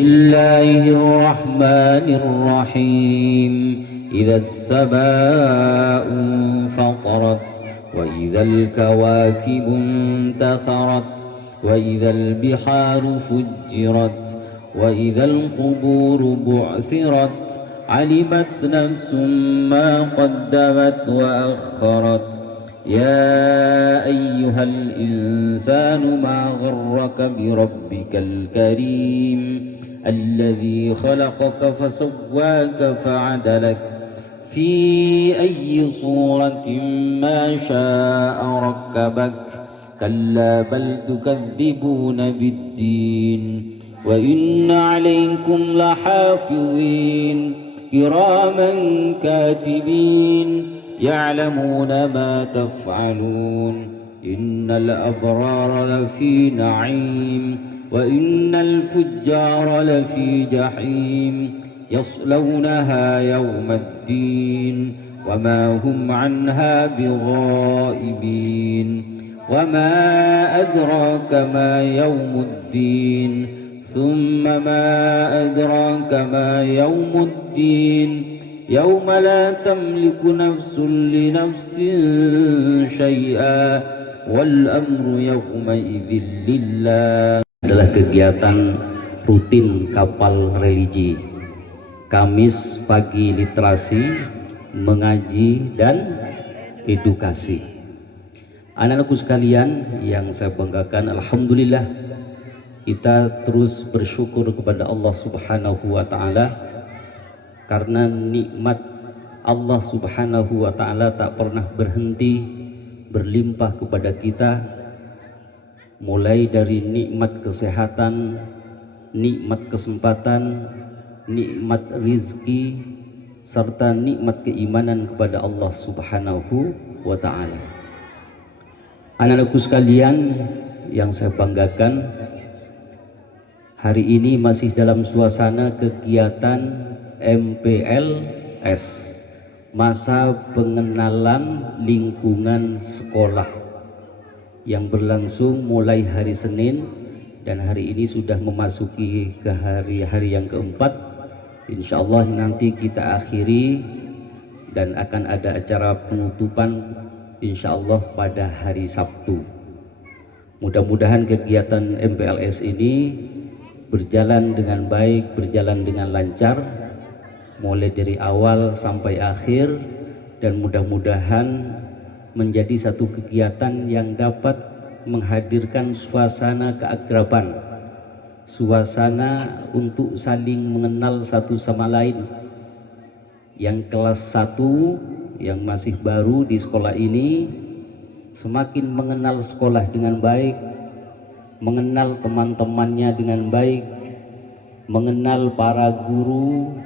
الله الرحمن الرحيم إذا السماء انفطرت وإذا الكواكب انتثرت وإذا البحار فجرت وإذا القبور بعثرت علمت نفس ما قدمت وأخرت يا أيها الإنسان ما غرك بربك الكريم الذي خلقك فسواك فعدلك في أي صورة ما شاء ركبك كلا بل تكذبون بالدين وإن عليكم لحافظين كراما كاتبين يعلمون ما تفعلون إن الأبرار لفي نعيم وإن الفجار لفي جحيم يصلونها يوم الدين وما هم عنها بغائبين وما أدراك ما يوم الدين ثم ما أدراك ما يوم الدين يوم لا تملك نفس لنفس شيئا والأمر يومئذ لله. Adalah kegiatan rutin kapal religi. Kamis pagi literasi, mengaji dan edukasi. Anak-anakku sekalian yang saya banggakan, alhamdulillah kita terus bersyukur kepada Allah Subhanahu wa taala karena nikmat Allah Subhanahu wa taala tak pernah berhenti berlimpah kepada kita, mulai dari nikmat kesehatan, nikmat kesempatan, nikmat rizki, serta nikmat keimanan kepada Allah Subhanahu wa taala. Anak-anakku sekalian yang saya banggakan, hari ini masih dalam suasana kegiatan MPLS, masa pengenalan lingkungan sekolah, yang berlangsung mulai hari Senin dan hari ini sudah memasuki ke hari yang keempat. Insya Allah nanti kita akhiri dan akan ada acara penutupan insya Allah pada hari Sabtu. Mudah-mudahan kegiatan MPLS ini berjalan dengan baik, berjalan dengan lancar, mulai dari awal sampai akhir, dan mudah-mudahan menjadi satu kegiatan yang dapat menghadirkan suasana keakraban, suasana untuk saling mengenal satu sama lain. Yang kelas 1 yang masih baru di sekolah ini semakin mengenal sekolah dengan baik, mengenal teman-temannya dengan baik, mengenal para guru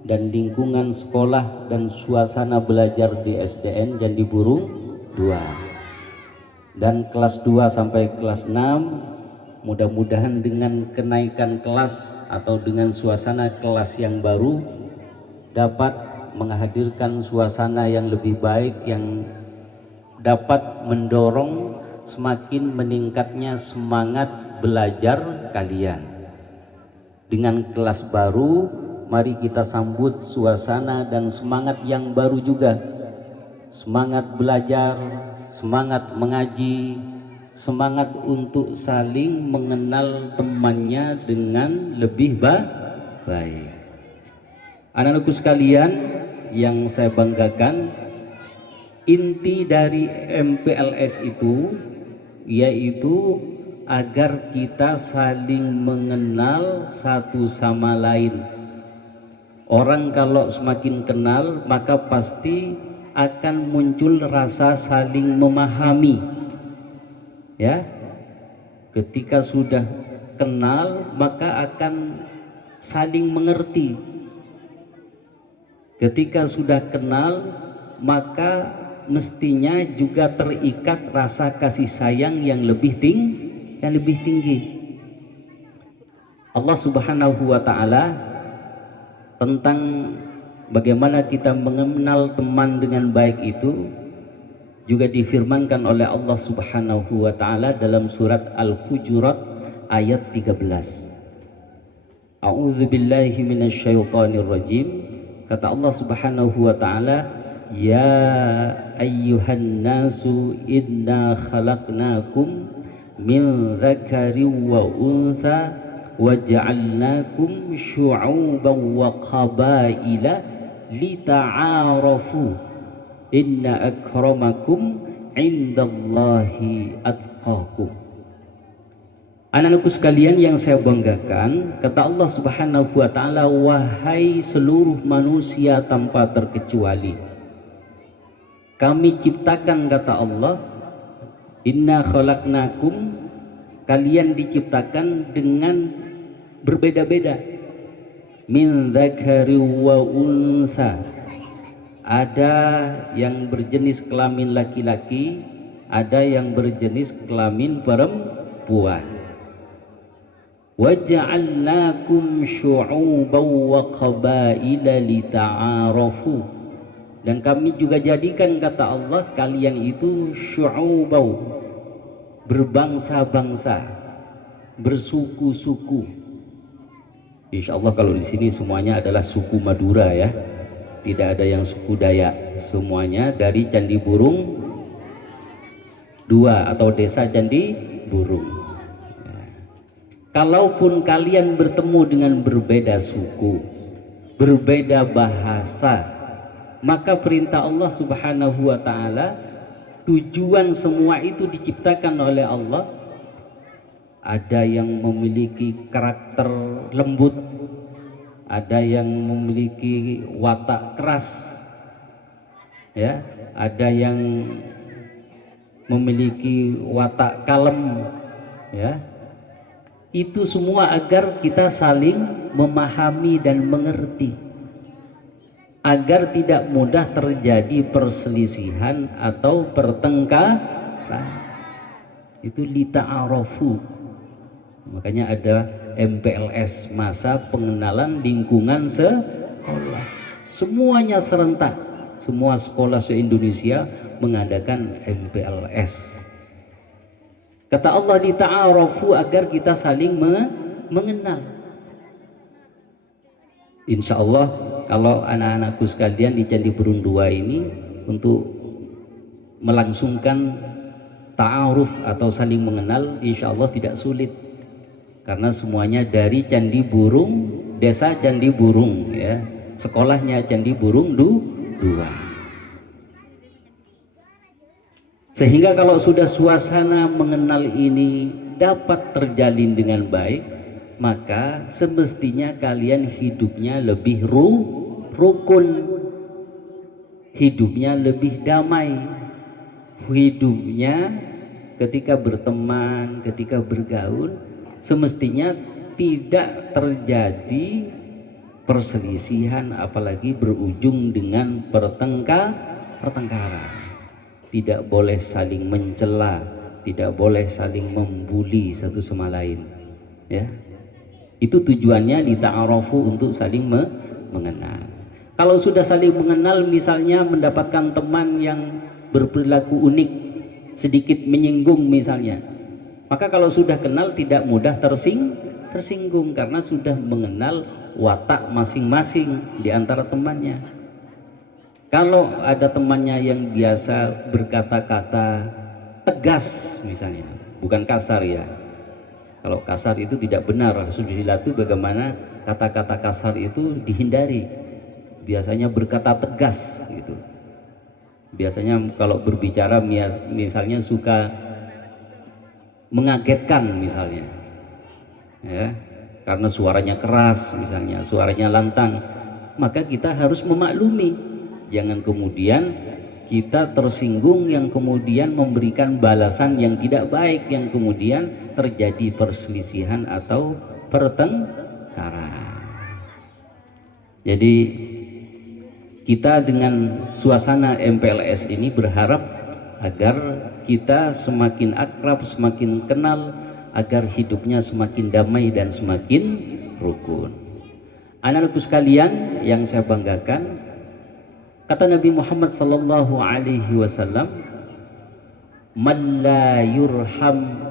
dan lingkungan sekolah dan suasana belajar di SDN Candi Burung 2. Dan kelas 2 sampai kelas 6 mudah-mudahan dengan kenaikan kelas atau dengan suasana kelas yang baru dapat menghadirkan suasana yang lebih baik, yang dapat mendorong semakin meningkatnya semangat belajar kalian. Dengan kelas baru, mari kita sambut suasana dan semangat yang baru juga. Semangat belajar, semangat mengaji, semangat untuk saling mengenal temannya dengan lebih baik. Anak-anakku sekalian yang saya banggakan, inti dari MPLS itu yaitu agar kita saling mengenal satu sama lain. Orang kalau semakin kenal maka pasti akan muncul rasa saling memahami. Ya, ketika sudah kenal maka akan saling mengerti. Ketika sudah kenal maka mestinya juga terikat rasa kasih sayang yang lebih tinggi. Allah Subhanahu wa taala tentang bagaimana kita mengenal teman dengan baik itu juga difirmankan oleh Allah Subhanahu wa taala dalam surat Al-Hujurat ayat 13. A'udzu billahi minasyaitonir rajim. Kata Allah Subhanahu wa taala, ya ayyuhan nasu inna khalaqnakum min dzakarin wa untha wa ja'alnakum syu'uban wa qabaila lita'arafu inna akramakum indallahi atqakum. Anak-anakku sekalian yang saya banggakan, kata Allah Subhanahu wa taala, wahai seluruh manusia tanpa terkecuali, kami ciptakan, kata Allah, inna khalaqnakum, kalian diciptakan dengan berbeda-beda, min dzakari wa unsa, ada yang berjenis kelamin laki-laki, ada yang berjenis kelamin perempuan. Waja'alnakum syu'uban wa qabaila lita'arafu, dan kami juga jadikan, kata Allah, kalian itu syu'ubau, berbangsa-bangsa, bersuku-suku. Insya Allah kalau di sini semuanya adalah suku Madura ya, tidak ada yang suku Dayak, semuanya dari Candi Burung 2 atau desa Candi Burung. Kalaupun kalian bertemu dengan berbeda suku, berbeda bahasa, maka perintah Allah Subhanahu wa taala, tujuan semua itu diciptakan oleh Allah. Ada yang memiliki karakter lembut, ada yang memiliki watak keras, ya, ada yang memiliki watak kalem, ya. Itu semua agar kita saling memahami dan mengerti, agar tidak mudah terjadi perselisihan atau pertengkaran. Itu lita'arafu. Makanya ada MPLS, masa pengenalan lingkungan sekolah. Semuanya serentak, semua sekolah se-Indonesia mengadakan MPLS. Kata Allah, dita'arafu, agar kita saling mengenal. Insya Allah kalau anak-anakku sekalian di Candi Burung 2 ini untuk melangsungkan ta'aruf atau saling mengenal, insya Allah tidak sulit, karena semuanya dari Candi Burung, desa Candi Burung, ya, sekolahnya Candi Burung 2. Sehingga kalau sudah suasana mengenal ini dapat terjalin dengan baik, maka semestinya kalian hidupnya lebih rukun, hidupnya lebih damai, hidupnya ketika berteman, ketika bergaul, semestinya tidak terjadi perselisihan, apalagi berujung dengan pertengkaran. Tidak boleh saling mencela, tidak boleh saling membuli satu sama lain, ya. Itu tujuannya dita'arafu, untuk saling mengenal. Kalau sudah saling mengenal, misalnya mendapatkan teman yang berperilaku unik, sedikit menyinggung misalnya, maka kalau sudah kenal tidak mudah tersinggung, karena sudah mengenal watak masing-masing di antara temannya. Kalau ada temannya yang biasa berkata-kata tegas misalnya, bukan kasar ya. Kalau kasar itu tidak benar, Rasulullah itu bagaimana kata-kata kasar itu dihindari. Biasanya berkata tegas gitu. Biasanya kalau berbicara misalnya suka mengagetkan misalnya, ya, karena suaranya keras misalnya, suaranya lantang, maka kita harus memaklumi. Jangan kemudian kita tersinggung, yang kemudian memberikan balasan yang tidak baik, yang kemudian terjadi perselisihan atau pertengkaran. Jadi kita dengan suasana MPLS ini berharap agar kita semakin akrab, semakin kenal, agar hidupnya semakin damai dan semakin rukun. Anak-anakku sekalian yang saya banggakan, kata Nabi Muhammad sallallahu alaihi wasallam, man la yurham,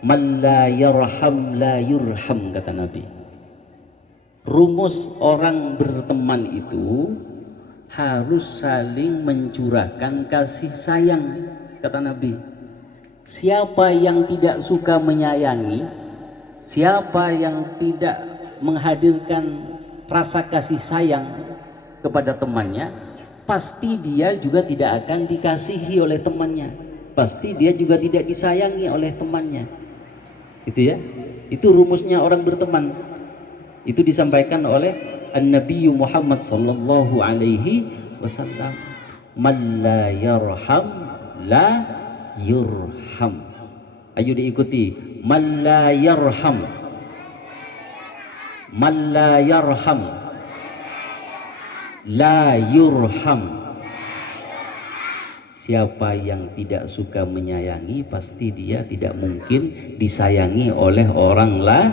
man la yarham la yurham, kata Nabi. rumus orang berteman itu harus saling mencurahkan kasih sayang, kata Nabi. Siapa yang tidak suka menyayangi, siapa yang tidak menghadirkan rasa kasih sayang kepada temannya, pasti dia juga tidak akan dikasihi oleh temannya, pasti dia juga tidak disayangi oleh temannya. Itu ya, itu rumusnya orang berteman. Itu disampaikan oleh An-Nabi Muhammad sallallahu alaihi wasallam. Man la yarham la yurham. Ayo diikuti. Man la yarham. Man la yarham la yurham. Siapa yang tidak suka menyayangi, pasti dia tidak mungkin disayangi oleh orang lain.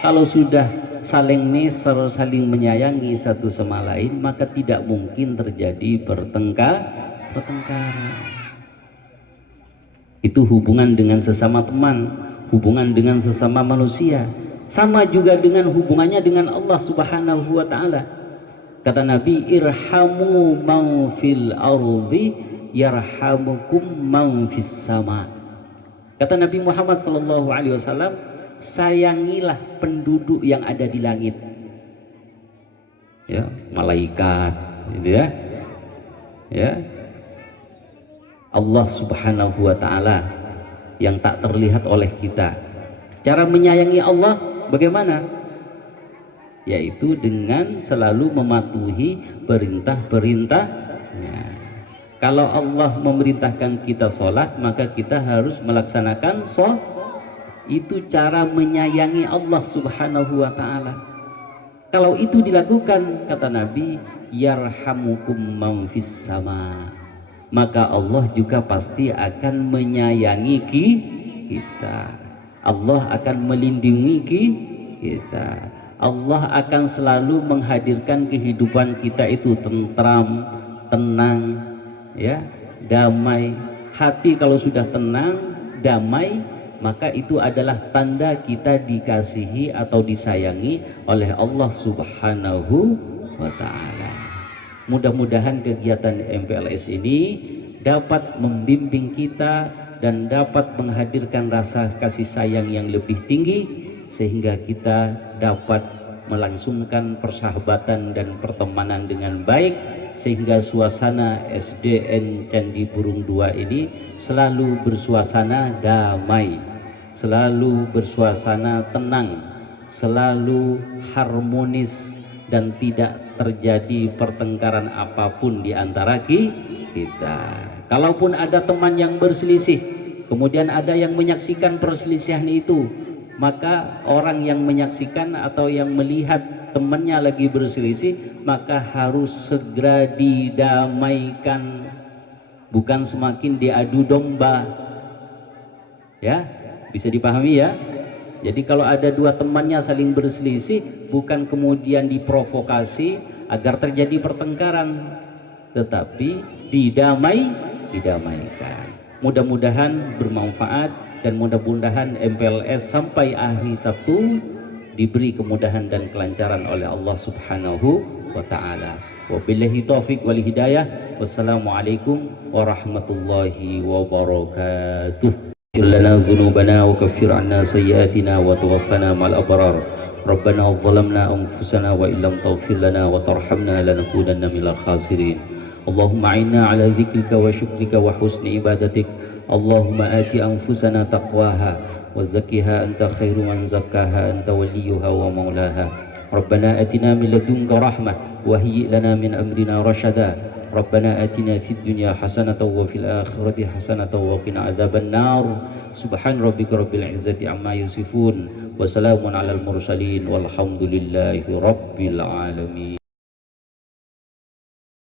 Kalau sudah saling neser, saling menyayangi satu sama lain, maka tidak mungkin terjadi pertengkaran. Itu hubungan dengan sesama teman, hubungan dengan sesama manusia. Sama juga dengan hubungannya dengan Allah Subhanahu wa Ta'ala. Kata Nabi, irhamu man fil ardi yarhamukum man fis sama. Kata Nabi Muhammad sallallahu alaihi wasallam, sayangilah penduduk yang ada di langit, ya, malaikat, gitu ya, ya, Allah Subhanahu wa Ta'ala yang tak terlihat oleh kita. Cara menyayangi Allah bagaimana? Yaitu dengan selalu mematuhi perintah-perintahnya. Kalau Allah memerintahkan kita sholat, maka kita harus melaksanakan sholat. Itu cara menyayangi Allah Subhanahu wa Ta'ala. Kalau itu dilakukan, kata Nabi, yarhamukum man fis sama, maka Allah juga pasti akan menyayangi kita. Allah akan melindungi kita. Allah akan selalu menghadirkan kehidupan kita itu tentram, tenang, ya, damai. Hati kalau sudah tenang, damai, maka itu adalah tanda kita dikasihi atau disayangi oleh Allah Subhanahu wa Ta'ala. Mudah-mudahan kegiatan MPLS ini dapat membimbing kita dan dapat menghadirkan rasa kasih sayang yang lebih tinggi, sehingga kita dapat melangsungkan persahabatan dan pertemanan dengan baik, sehingga suasana SDN Candi Burung 2 ini selalu bersuasana damai, selalu bersuasana tenang, selalu harmonis, dan tidak terjadi pertengkaran apapun di antara kita. Kalaupun ada teman yang berselisih, kemudian ada yang menyaksikan perselisihan itu, maka orang yang menyaksikan atau yang melihat temannya lagi berselisih, maka harus segera didamaikan, bukan semakin diadu domba. Ya, bisa dipahami ya. Jadi kalau ada dua temannya saling berselisih, bukan kemudian diprovokasi agar terjadi pertengkaran, tetapi didamaikan. Mudah-mudahan bermanfaat, dan mudah-mudahan MPLS sampai akhir Sabtu diberi kemudahan dan kelancaran oleh Allah Subhanahu wa Ta'ala. Wabillahi taufiq wal hidayah. Wassalamualaikum warahmatullahi wabarakatuh. لنا ذنوبنا وكفر عنا سيئاتنا وتوفنا مع الأبرار ربنا ظلمنا أنفسنا وإن لم تغفر لنا وترحمنا لنكونن من الخاسرين اللهم أعنا على ذكرك وشكرك وحسن عبادتك اللهم آت أنفسنا تقواها وزكها أنت خير من زكاها أنت وليها ومولاها ربنا آتنا من لدنك رحمة وهيئ لنا من أمرنا رشدا ربنا آتنا في الدنيا حسنة وفي الآخرة حسنة وقنا عذاب النار سبحان ربك رب العزة عما يصفون وسلام على المرسلين والحمد لله رب العالمين.